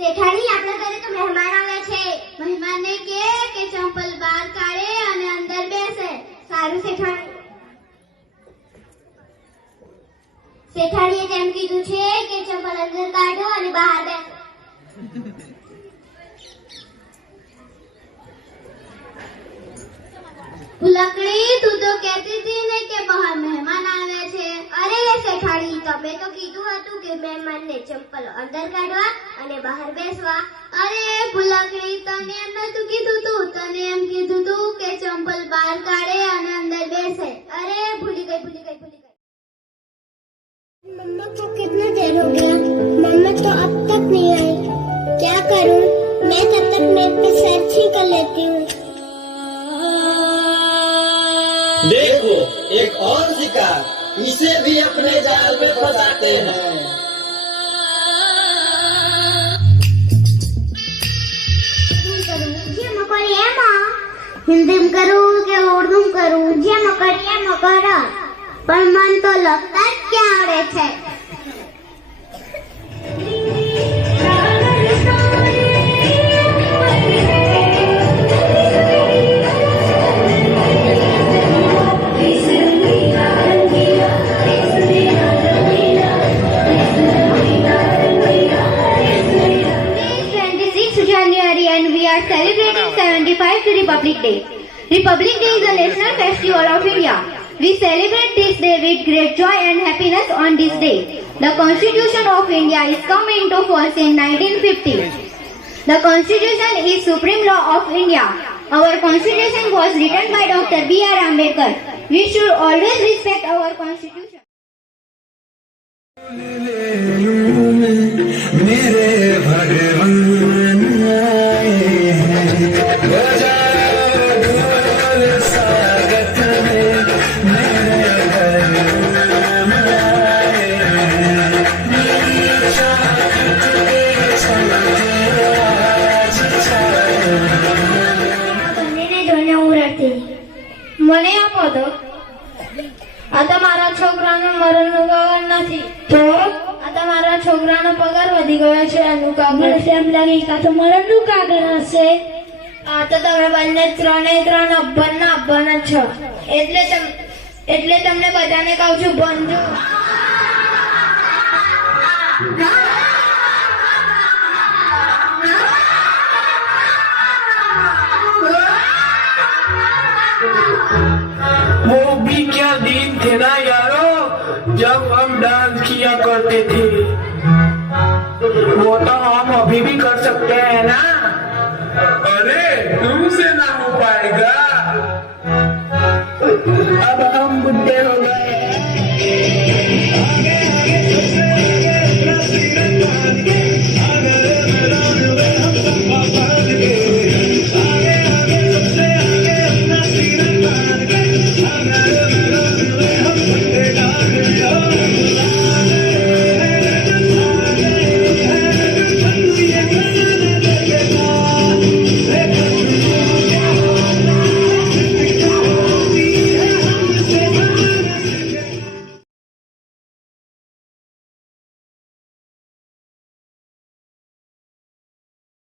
શેઠાણી આપણા ઘરે તો મહેમાન આવે છે. મહેમાનને કે કે ચંપલ બહાર કાઢે અને અંદર બેસે. સારું શેઠાણી શેઠાણીએ તેમ કીધું છે કે ચંપલ અંદર કાઢો અને બહાર બેસો. ભૂલકડી તું તો કહેતી હતી ને કે બહાર મહેમાન આવે છે. અરે શેઠાણી તમે તો કે મહેમાનને ચંપલ અંદર કાઢવા અને બહાર બેસવા અરે ભૂલકડી તને એમ નતું કીધું તું તને એમ કીધું તું કે ચંપલ બહાર કાઢે અને અંદર બેસે અરે ભૂલી ગઈ ભૂલી ગઈ ભૂલી ગઈ मम्मा को कितना देर हो गया मम्मा तो अब तक नहीं आई क्या करूं मैं तब तक नेट पे सर्च ही कर लेती हूँ देखो एक और शिकार इसे भी अपने जाल में फंसाते हैं હિન્દીમ કરું કે ઉર્દુમ કરું? જેમાં કરી એમાં કરો. પણ મન તો લખતા જ ક્યાં આવડે છે? 75th Republic Day. Republic Day is a national festival of India. We celebrate this day with great joy and happiness on this day. The Constitution of India is come into force in 1950. The Constitution is supreme law of India. Our Constitution was written by Dr. B.R. Ambedkar. We should always respect our Constitution. મને આપો તો આ તો મારા છોકરાનું મરણ કાગળ નથી. તો આ તો મારા છોકરાનો પગાર વધી ગયો છે એનું કાગળ એમ લાગે કાં તો મરણનું કાગળ હશે. આ તો તમે બંને ત્રણે ત્રણ અબ્બાના અબ્બાના જ છો. એટલે તમ એટલે તમને બધાને કહું છું બંધુ वो भी क्या दिन थे ना यारो, जब हम डांस किया करते थे। वो तो हम अभी भी कर सकते हैं ना।